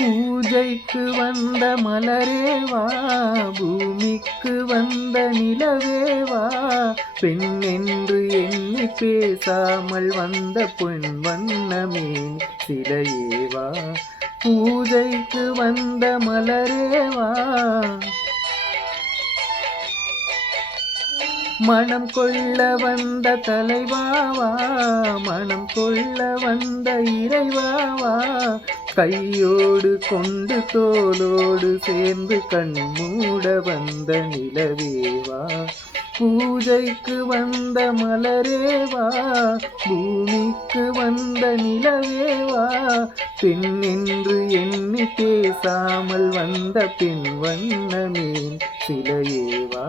பூஜைக்கு வந்த மலரேவா, பூமிக்கு வந்த நிலவேவா, பெண் என்று எண்ணி பேசாமல் வந்த பொன் வண்ணமே சிலையேவா. பூஜைக்கு வந்த மலரேவா, மனம் கொள்ள வந்த தலைவாவா, மனம் கொள்ள வந்த இறைவாவா, கையோடு கொண்டு தோளோடு சேர்ந்து கண் மூட வந்த நிலவேவா. பூஜைக்கு வந்த மலரேவா, பூமிக்கு வந்த நிலவேவா, பெண் என்று எண்ணி பேசாமல் வந்த பெண் வண்ணமே சிலையேவா.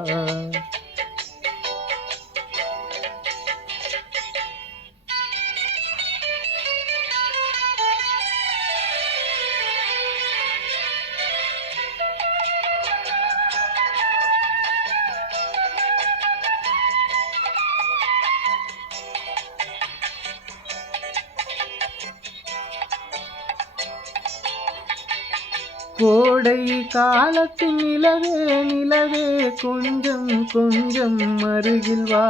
கோடை காலத்தின் நிலவே நிலவே, கொஞ்சம் கொஞ்சம் அருகில் வா,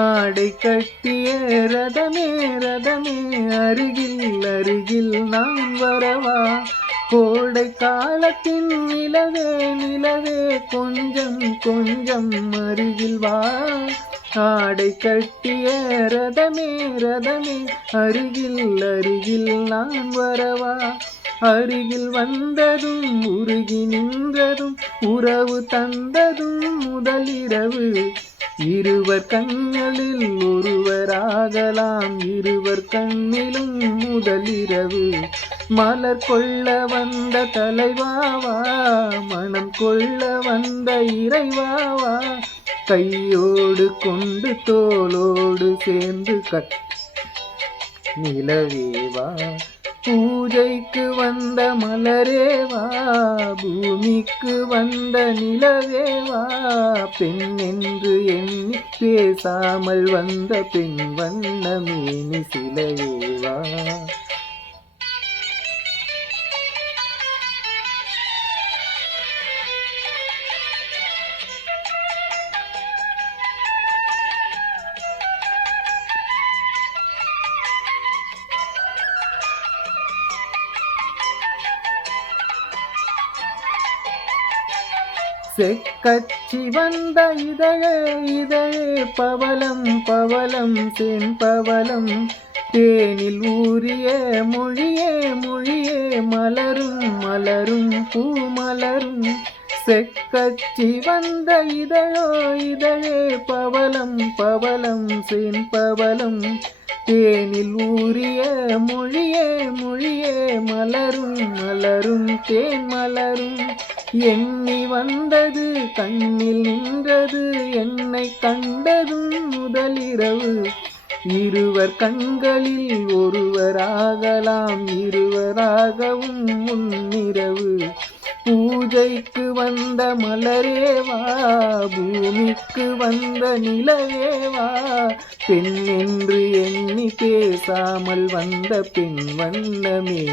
ஆடை கட்டிய ரதமே ரதமே, அருகில் அருகில் நான் வரவா. கோடை காலத்தின் நிலவே நிலவே, கொஞ்சம் கொஞ்சம் அருகில் வா, ஆடை கட்டிய ரதமே ரதமே, அருகில் அருகில் நான் வரவா. அருகில் வந்ததும் உருகி நின்றதும் உறவு தந்ததும் முதலிரவு, இருவர் கண்களில் ஒருவராகலாம் இருவர் கண்ணிலும் முதலிரவு. மலர் கொள்ள வந்த தலைவாவா, மனம் கொள்ள வந்த இறைவாவா, கையோடு கொண்டு தோளோடு சேர்ந்து நிலவேவா. பூஜைக்கு வந்த மலரேவா, பூமிக்கு வந்த நிலவேவா, பெண் என்று எண்ணி பேசாமல் வந்த பெண் வண்ணமேனி சிலையேவா. செக்கச்சி வந்த இதழே இதழே, பவளம் பவளம் செம்பவளம், தேனில் ஊறிய மொழியே மொழியே, மலரும் மலரும் பூமலரும். செக்கச்சி வந்த இதழோ இதழே, பவளம் பவளம் செம்பவளம், தேனில் ஊறிய மொழியே மொழியே, மலரும் மலரும் தேன் மலரும். எண்ணி வந்தது கண்ணில் நின்றது, என்னை கண்டதும் முதலிரவு, இருவர் கண்களில் ஒருவராகலாம் இருவராகவும் முன்னிரவு. பூஜைக்கு வந்த மலரேவா, பூமிக்கு வந்த நிலவேவா, பெண் என்று எண்ணி பேசாமல் வந்த பெண் வண்ணமே